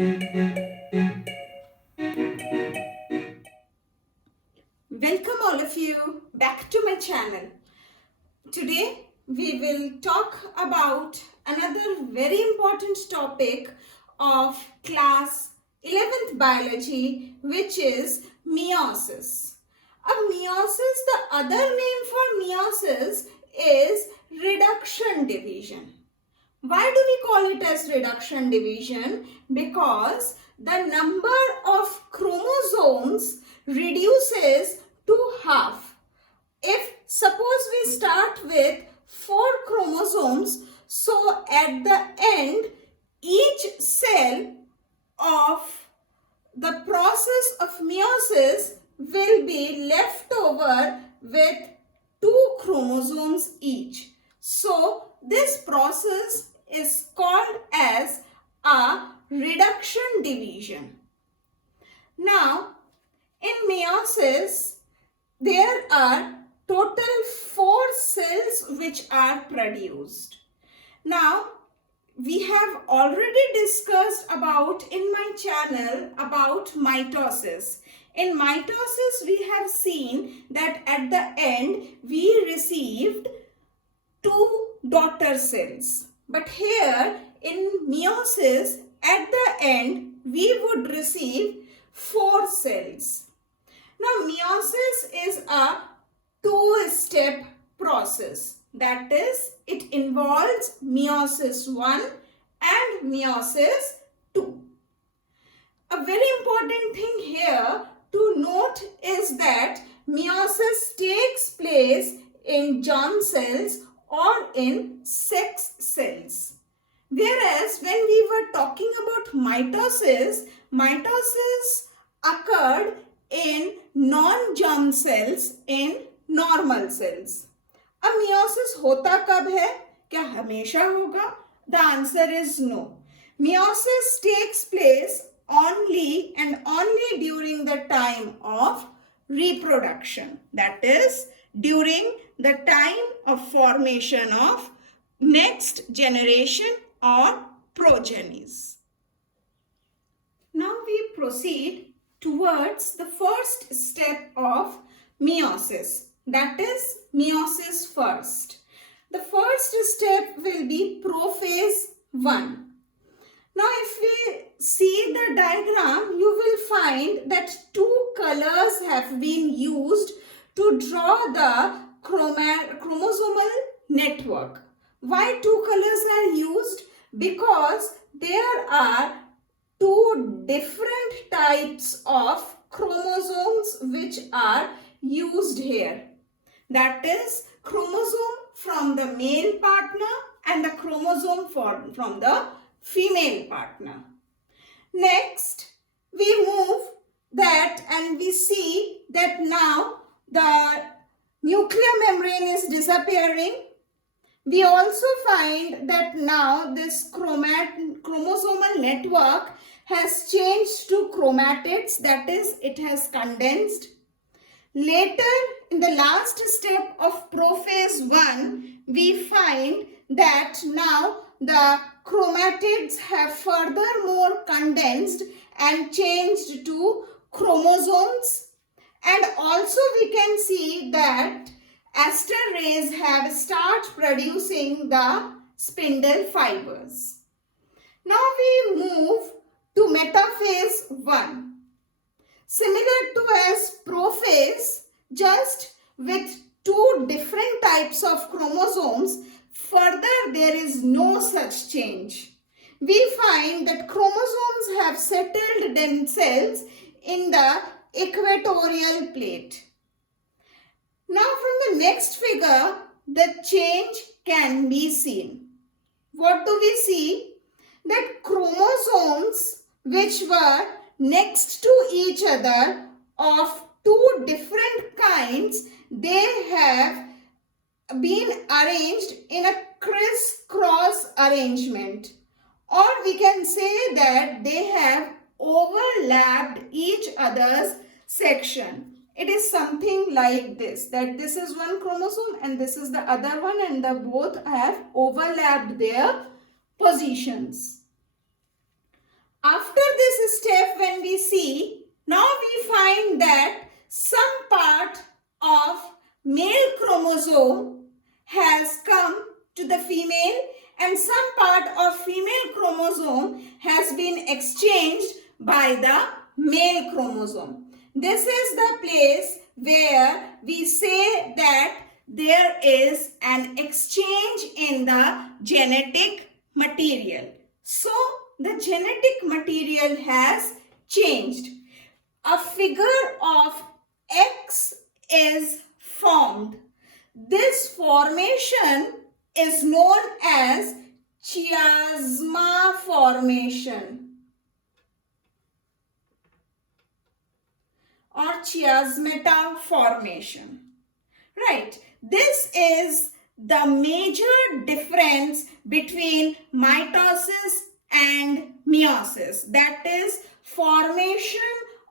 Welcome all of you back to my channel. Today we will talk about another very important topic of class 11th biology, which is meiosis. Meiosis, the other name for meiosis is reduction division. Why do we call it as reduction division? Because the number of chromosomes reduces to half. If suppose we start with 4 chromosomes, so at the end each cell of the process of meiosis will be left over with 2 chromosomes each. So this process is called as a reduction division. Now, in meiosis, there are total 4 cells which are produced. Now, we have already discussed about in my channel about mitosis. In mitosis, we have seen that at the end we received 2 daughter cells. But here in meiosis, at the end we would receive 4 cells. Now meiosis is a 2-step process. That is, it involves meiosis 1 and meiosis 2. A very important thing here to note is that meiosis takes place in germ cells or in sex cells. Whereas when we were talking about mitosis, mitosis occurred in non-germ cells, in normal cells. अब meiosis होता कब है? क्या हमेशा होगा? The answer is no. Meiosis takes place only and only during the time of reproduction. That is, during the time of formation of next generation or progenies. Now we proceed towards the first step of meiosis, that is meiosis first. The first step will be prophase 1. Now if we see the diagram, you will find that 2 colors have been used to draw the chromosomal network. Why 2 colors are used? Because there are 2 different types of chromosomes which are used here. That is, chromosome from the male partner and the chromosome from the female partner. Next, we move that and we see that now the nuclear membrane is disappearing. We also find that now this chromosomal network has changed to chromatids, that is, it has condensed. Later, in the last step of prophase 1, we find that now the chromatids have furthermore condensed and changed to chromosomes. And also we can see that aster rays have started producing the spindle fibers. Now we move to metaphase 1. Similar to as prophase, just with 2 different types of chromosomes, further there is no such change. We find that chromosomes have settled themselves in the equatorial plate. Now from the next figure, the change can be seen. What do we see? That chromosomes which were next to each other of 2 different kinds, they have been arranged in a criss-cross arrangement, or we can say that they have overlapped each other's section. It is something like this, that this is one chromosome and this is the other one, and the both have overlapped their positions. After this step, when we see, now we find that some part of male chromosome has come to the female and some part of female chromosome has been exchanged by the male chromosome. This is the place where we say that there is an exchange in the genetic material. So, the genetic material has changed. A figure of X is formed. This formation is known as chiasma formation or chiasmata formation. Right. This is the major difference between mitosis and meiosis. That is formation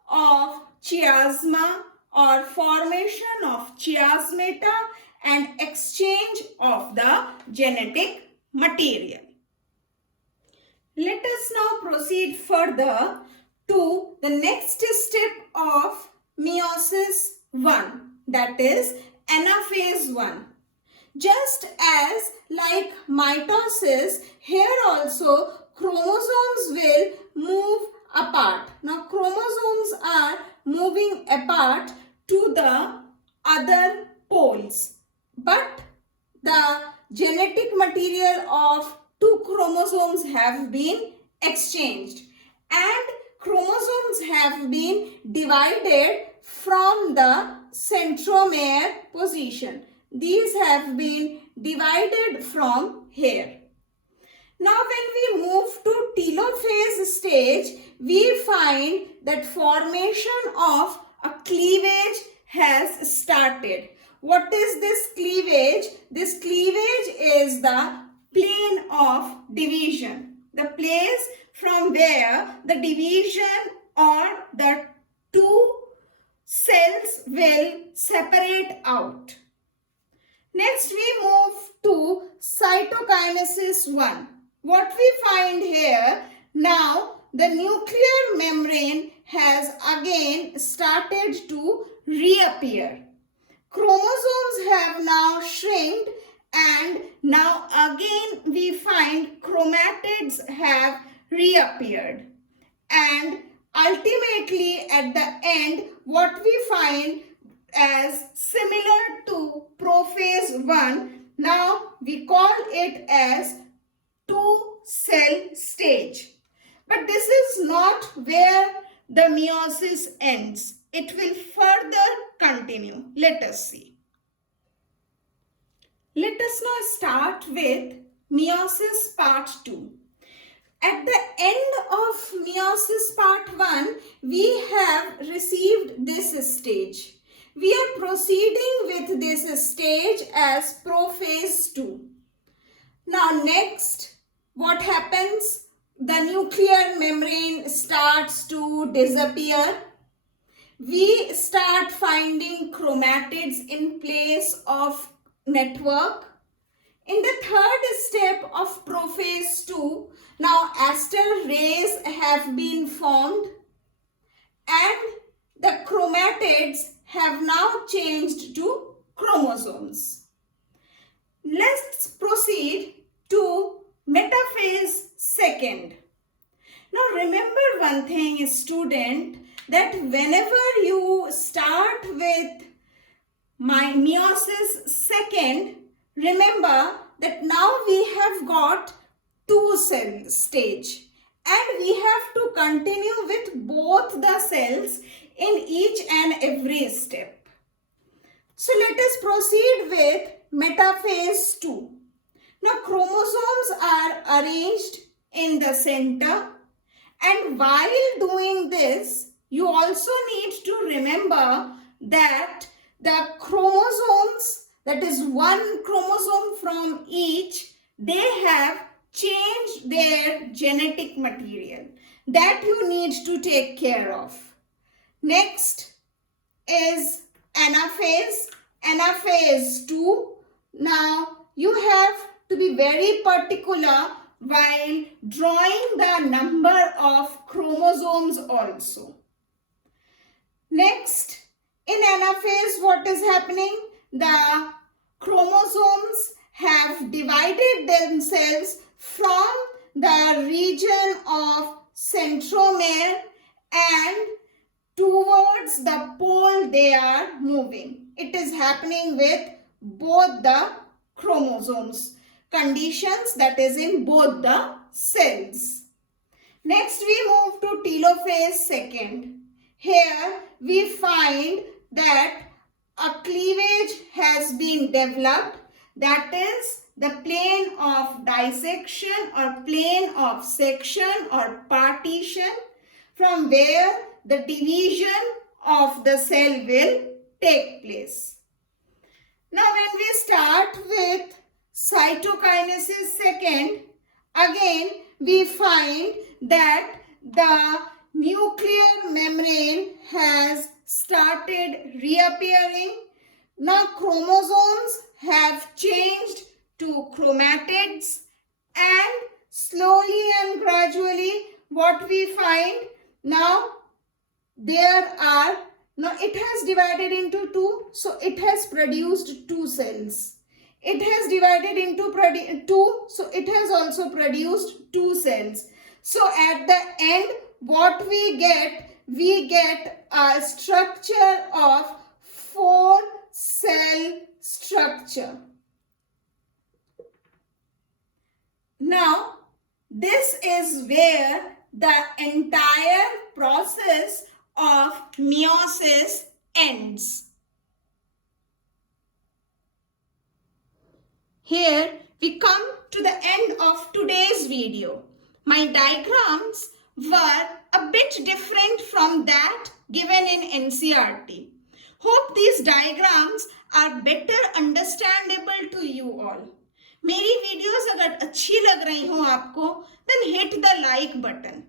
of chiasma or formation of chiasmata and exchange of the genetic material. Let us now proceed further to the next step of meiosis 1, that is anaphase 1. Just as like mitosis, here also chromosomes will move apart. Now chromosomes are moving apart to the other poles, but the genetic material of two chromosomes have been exchanged and chromosomes have been divided from the centromere position. These have been divided from here. Now when we move to telophase stage, we find that formation of a cleavage has started. What is this cleavage? This cleavage is the plane of division. The place from where the division or the two cells will separate out. Next we move to cytokinesis 1. What we find here, now the nuclear membrane has again started to reappear. Chromosomes have now shrinked and now again we find chromatids have reappeared. And ultimately at the end what we find as similar to prophase 1, now we call it as 2-cell stage. But this is not where the meiosis ends. It will further continue. Let us see. Let us now start with meiosis part 2. At the end of meiosis part 1, we have received this stage. We are proceeding with this stage as prophase 2. Now next, what happens? The nuclear membrane starts to disappear. We start finding chromatids in place of network. In the third step of prophase 2, now aster rays have been formed and the chromatids have now changed to chromosomes. Let's proceed to metaphase 2. Now remember one thing, student, that whenever you start with meiosis 2, remember that now we have got 2-cell stage and we have to continue with both the cells in each and every step. So let us proceed with metaphase 2. Now chromosomes are arranged in the center, and while doing this, you also need to remember that the chromosomes, that is one chromosome from each, they have changed their genetic material. That you need to take care of. Next is anaphase, anaphase 2. Now you have to be very particular while drawing the number of chromosomes also. Next, in anaphase, what is happening? The chromosomes have divided themselves from the region of centromere and towards the pole they are moving. It is happening with both the chromosomes conditions, that is in both the cells. Next we move to telophase second. Here we find that a cleavage has been developed, that is the plane of dissection or plane of section or partition from where the division of the cell will take place. Now when we start with cytokinesis second, again we find that the nuclear membrane has started reappearing. Now chromosomes have changed to chromatids, and slowly and gradually what we find now, it has divided into two, so it has produced two cells. It has divided into two, so it has also produced two cells. So at the end, what we get a structure of 4-cell structure. Now, this is where the entire process of meiosis ends. Here we come to the end of today's video. My diagrams were a bit different from that given in NCERT. Hope these diagrams are better understandable to you all. मेरी videos अगर अच्छी लग रही हो आपको, then hit the like button.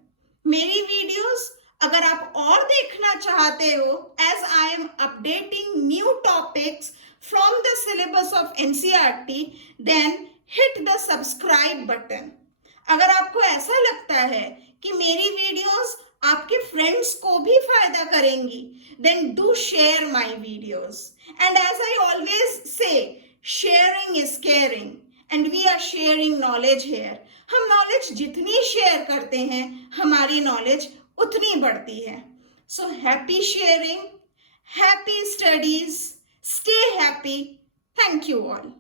मेरी videos अगर आप और देखना चाहते हो, as I am updating new topics from the syllabus of NCERT, then hit the subscribe button. अगर आपको ऐसा लगता है कि मेरी वीडियोस आपके फ्रेंड्स को भी फायदा करेंगी, then do share my videos. And as I always say, sharing is caring. And we are sharing knowledge here. हम knowledge जितनी share करते हैं, हमारी knowledge उतनी बढ़ती है. So happy sharing, happy studies, stay happy. Thank you all.